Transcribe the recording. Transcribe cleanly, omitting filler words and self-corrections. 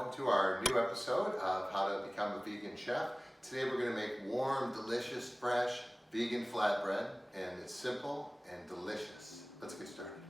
welcome to our new episode of How to Become a Vegan Chef. Today we're going to make warm, delicious, fresh, vegan flatbread, and it's simple and delicious. Let's get started.